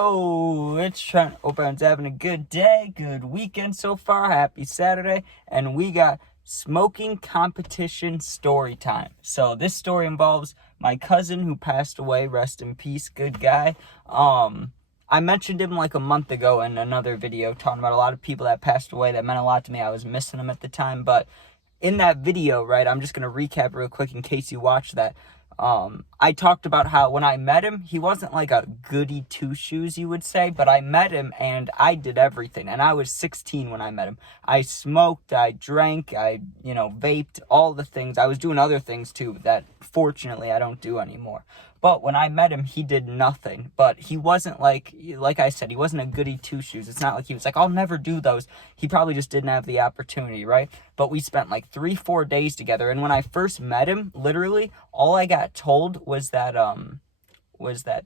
Oh, it's Trent. Hope everyone's having a good day, good weekend so far. Happy Saturday. And we got smoking competition story time. So this story involves my cousin who passed away. Rest in peace, good guy. I mentioned him like a month ago in another video talking about a lot of people that passed away that meant a lot to me. I was missing them at the time, but in that video, right, I'm just going to recap real quick in case you watched that. I talked about how when I met him, he wasn't like a goody two-shoes, you would say, but I met him and I did everything. And I was 16 when I met him. I smoked, I drank, I vaped, all the things. I was doing other things too that fortunately I don't do anymore. But when I met him, he did nothing. But he wasn't like I said, he wasn't a goody two-shoes. It's not like he was like, I'll never do those. He probably just didn't have the opportunity, right? But we spent like 3-4 days together. And when I first met him, literally, all I got told was that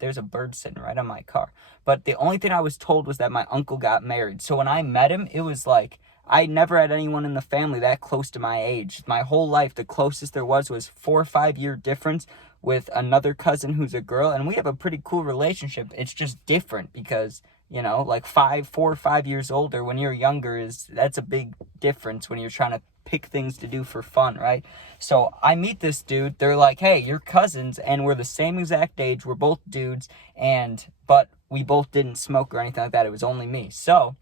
there's a bird sitting right on my car. But the only thing I was told was that my uncle got married. So when I met him, it was like, I never had anyone in the family that close to my age. My whole life, the closest there was 4 or 5 year difference with another cousin who's a girl, and we have a pretty cool relationship. It's just different because, like 4 or 5 years older when you're younger that's a big difference when you're trying to pick things to do for fun, right? So I meet this dude, they're like, hey, you're cousins, and we're the same exact age, we're both dudes, but we both didn't smoke or anything like that, it was only me. So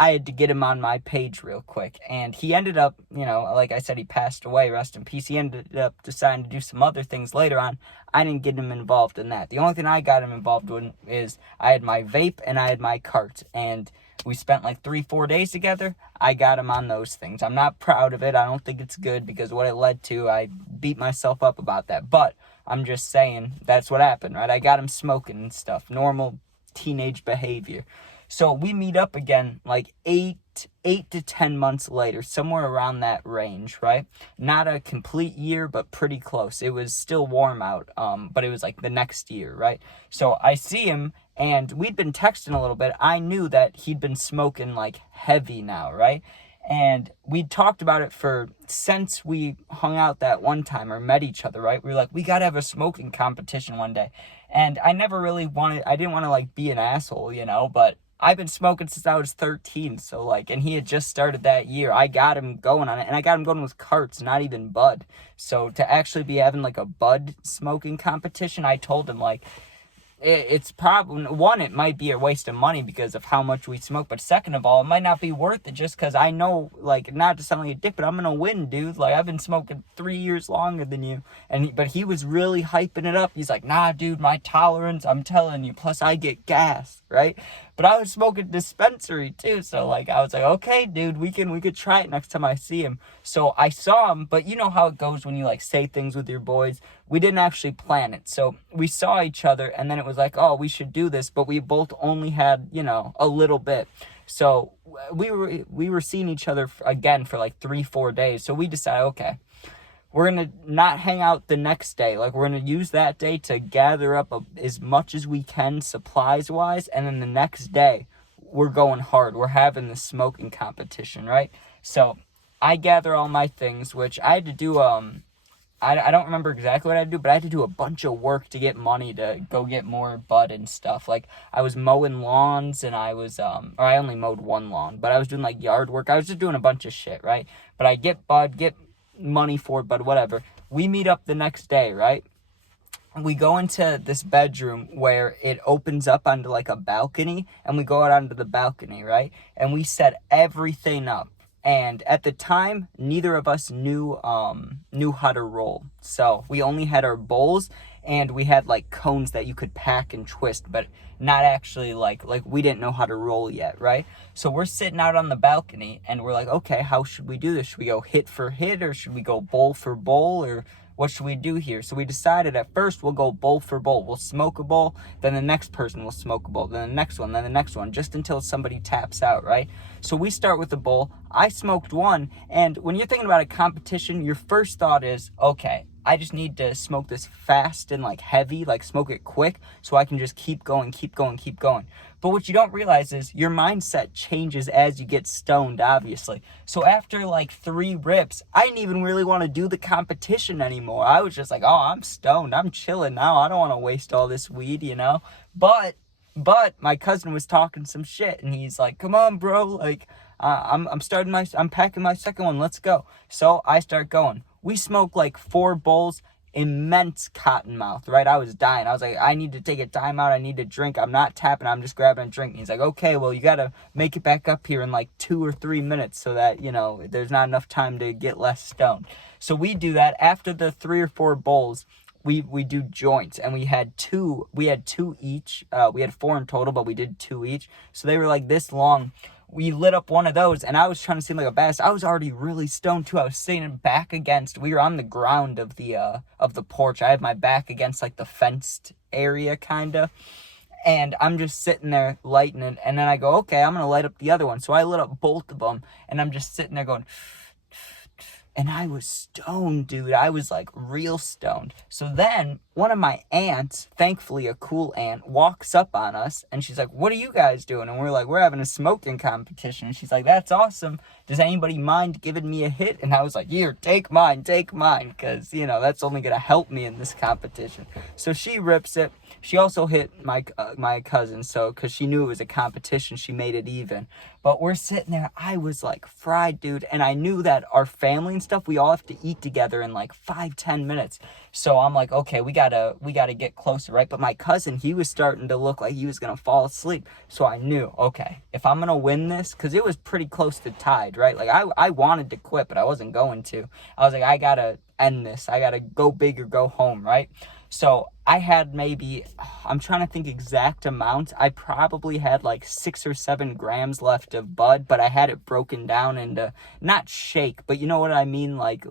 I had to get him on my page real quick. And he ended up, like I said, he passed away, rest in peace. He ended up deciding to do some other things later on. I didn't get him involved in that. The only thing I got him involved in is I had my vape and I had my cart. And we spent like 3-4 days together. I got him on those things. I'm not proud of it. I don't think it's good because what it led to, I beat myself up about that. But I'm just saying that's what happened, right? I got him smoking and stuff. Normal teenage behavior. So we meet up again like 8 to 10 months later, somewhere around that range, right? Not a complete year, but pretty close. It was still warm out, but it was like the next year, right? So I see him, and we'd been texting a little bit. I knew that he'd been smoking like heavy now, right? And we'd talked about it since we hung out that one time or met each other, right? We were like, we got to have a smoking competition one day. And I never really I didn't want to like be an asshole, but I've been smoking since I was 13, so and he had just started that year. I got him going on it, and I got him going with carts, not even bud. So to actually be having like a bud smoking competition, I told him it's probably, one, it might be a waste of money because of how much we smoke, but second of all, it might not be worth it just because I know, not to sound like a dick, but I'm gonna win, dude. I've been smoking 3 years longer than you, but he was really hyping it up. He's like, nah, dude, my tolerance, I'm telling you, plus I get gas, right? But I was smoking dispensary too, so I was like, okay, dude, we could try it next time I see him. So I saw him, but you know how it goes when you say things with your boys. We didn't actually plan it. So we saw each other, and then it was like, oh, we should do this, but we both only had, a little bit. So we were seeing each other again for 3-4 days. So we decided, okay, we're going to not hang out the next day. We're going to use that day to gather up as much as we can supplies-wise, and then the next day, we're going hard. We're having the smoking competition, right? So I gather all my things, which I had to do, I don't remember exactly what I had to do, but I had to do a bunch of work to get money to go get more bud and stuff. I was mowing lawns, and I was, or I only mowed one lawn, but I was doing yard work. I was just doing a bunch of shit, right? But I get bud, get money for it, but whatever. We meet up the next day, right? We go into this bedroom where it opens up onto a balcony, and we go out onto the balcony, right? And we set everything up. And at the time, neither of us knew how to roll. So we only had our bowls, and we had cones that you could pack and twist, but not actually we didn't know how to roll yet, right? So we're sitting out on the balcony, and we're like, okay, how should we do this? Should we go hit for hit, or should we go bowl for bowl, or what should we do here? So we decided at first we'll go bowl for bowl. We'll smoke a bowl, then the next person will smoke a bowl, then the next one, then the next one, just until somebody taps out, right? So we start with the bowl. I smoked one, and when you're thinking about a competition, your first thought is, okay, I just need to smoke this fast and heavy, smoke it quick so I can just keep going. But what you don't realize is your mindset changes as you get stoned, obviously. So after 3 rips, I didn't even really want to do the competition anymore. I was just oh, I'm stoned. I'm chilling now. I don't want to waste all this weed, But But my cousin was talking some shit, and he's like, come on, bro, like, I'm packing my second one, let's go. So I start going. We smoke like 4 bowls, immense cotton mouth, right? I was dying. I was like, I need to take a time out, I need to drink. I'm not tapping, I'm just grabbing a drink. And he's like, okay, well, you gotta make it back up here in like 2 or 3 minutes so that, you know, there's not enough time to get less stoned. So we do that. After the 3 or 4 bowls, we do joints, and we had two each. We had 4 in total, but we did 2 each. So they were like this long. We lit up one of those, and I was trying to seem like a badass. I was already really stoned too. I was sitting back against, we were on the ground of the porch. I had my back against like the fenced area kinda. And I'm just sitting there lighting it, and then I go, okay, I'm gonna light up the other one. So I lit up both of them, and I'm just sitting there going, and I was stoned, dude. I was like real stoned. So then one of my aunts, thankfully a cool aunt, walks up on us, and she's like, what are you guys doing? And we're like, we're having a smoking competition. And she's like, that's awesome. Does anybody mind giving me a hit? And I was like, here, take mine, because, you know, that's only going to help me in this competition. So she rips it. She also hit my cousin, so, because she knew it was a competition, she made it even. But we're sitting there, I was like fried, dude, and I knew that our family and stuff, we all have to eat together in like 5-10 minutes. So I'm like, okay, we gotta get closer, right? But my cousin, he was starting to look like he was gonna fall asleep. So I knew, okay, if I'm gonna win this, because it was pretty close to tied, right? Like I wanted to quit, but I wasn't going to. I was like, I gotta end this. I gotta go big or go home, right? So I had maybe, I'm trying to think exact amount. I probably had like 6 or 7 grams left of bud, but I had it broken down into, not shake, but you know what I mean? Like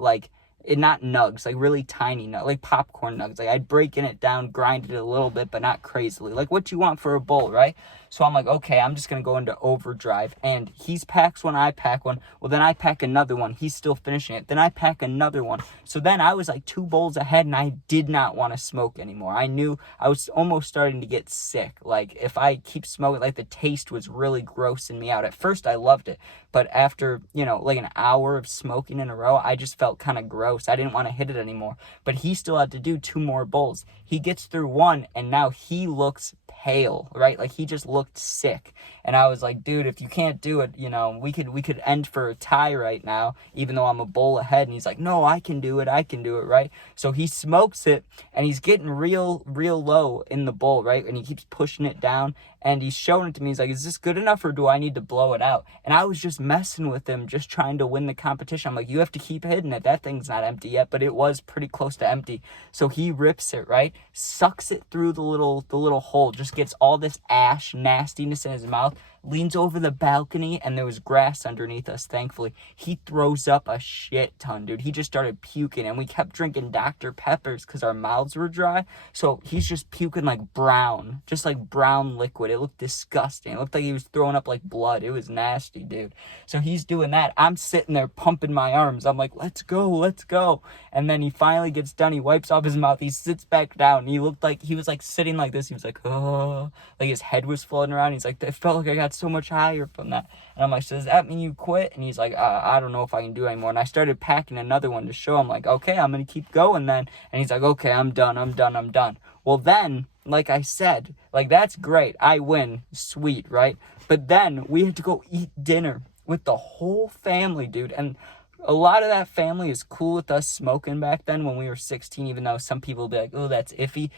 it, not nugs, like really tiny nugs, like popcorn nugs. Like I'd break it down, grind it a little bit, but not crazily. Like what you want for a bowl, right? So I'm like, okay, I'm just going to go into overdrive. And he packs one, I pack one. Well, then I pack another one. He's still finishing it. Then I pack another one. So then I was like 2 bowls ahead, and I did not want to smoke anymore. I knew I was almost starting to get sick. Like if I keep smoking, like the taste was really grossing me out. At first I loved it, but after, you know, like an hour of smoking in a row, I just felt kind of gross. I didn't want to hit it anymore. But he still had to do 2 more bowls. He gets through one, and now he looks pale, right? Like he just looked sick. And I was like, dude, if you can't do it, you know, we could end for a tie right now, even though I'm a bowl ahead. And he's like, no, I can do it, right? So he smokes it, and he's getting real low in the bowl, right? And he keeps pushing it down, and he's showing it to me. He's like, is this good enough, or do I need to blow it out? And I was just messing with him, just trying to win the competition. I'm like, you have to keep hitting it. That thing's not empty yet, but it was pretty close to empty. So he rips it, right? Sucks it through the little hole, just gets all this ash nastiness in his mouth, leans over the balcony, and there was grass underneath us, thankfully. He throws up a shit ton, dude. He just started puking, and we kept drinking Dr. Peppers because our mouths were dry. So he's just puking like brown, just like brown liquid. It looked disgusting. It looked like he was throwing up like blood. It was nasty, dude. So he's doing that. I'm sitting there pumping my arms. I'm like, let's go. And then he finally gets done. He wipes off his mouth. He sits back down. He looked like he was like sitting like this. He was like, oh, like his head was floating around. He's like, it felt like I got so much higher from that. And I'm like, so does that mean you quit? And he's like, I don't know if I can do it anymore. And I started packing another one to show him, like, okay, I'm going to keep going then. And he's like, okay, I'm done. Well, then, like I said, like, that's great. I win. Sweet, right? But then we had to go eat dinner with the whole family, dude. And a lot of that family is cool with us smoking back then when we were 16, even though some people would be like, oh, that's iffy.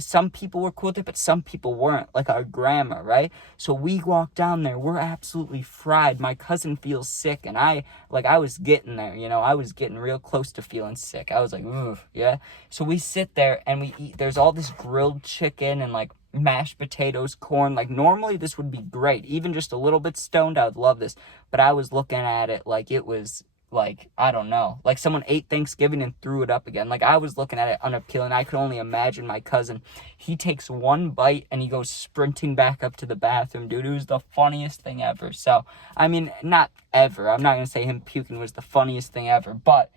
Some people were cool with it, but some people weren't, like our grandma, right? So we walk down there. We're absolutely fried. My cousin feels sick, and I was getting there, you know. I was getting real close to feeling sick. I was like, ooh, yeah. So we sit there, and we eat. There's all this grilled chicken and, like, mashed potatoes, corn. Like, normally this would be great. Even just a little bit stoned, I would love this. But I was looking at it like it was, like, I don't know, like someone ate Thanksgiving and threw it up again. Like, I was looking at it unappealing. I could only imagine my cousin. He takes one bite and he goes sprinting back up to the bathroom, dude. It was the funniest thing ever. So, I mean, not ever. I'm not going to say him puking was the funniest thing ever, but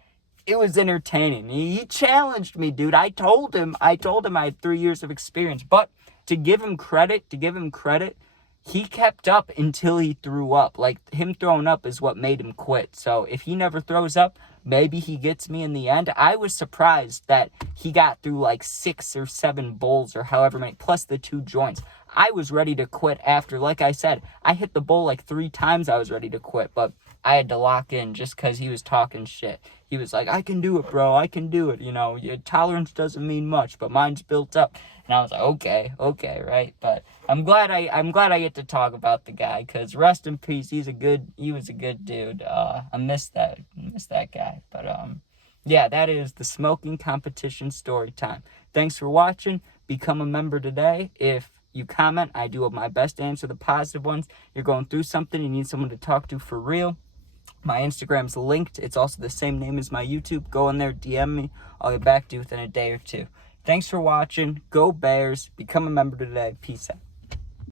it was entertaining. He challenged me, dude. I told him I had 3 years of experience, but to give him credit, he kept up until he threw up. Like, him throwing up is what made him quit. So if he never throws up, maybe he gets me in the end. I was surprised that he got through like 6 or 7 bowls or however many, plus the 2 joints. I was ready to quit after, like I said, I hit the bowl like 3 times. I was ready to quit, but I had to lock in just because he was talking shit. He was like, I can do it, bro. I can do it. You know, your tolerance doesn't mean much, but mine's built up. And I was like, okay, right. But I'm glad I get to talk about the guy, because rest in peace. He was a good dude. I miss that guy. But yeah, that is the smoking competition story time. Thanks for watching. Become a member today. If you comment, I do my best to answer the positive ones. You're going through something, you need someone to talk to for real. My Instagram's linked. It's also the same name as my YouTube. Go in there, DM me. I'll get back to you within a day or two. Thanks for watching. Go Bears. Become a member today. Peace out.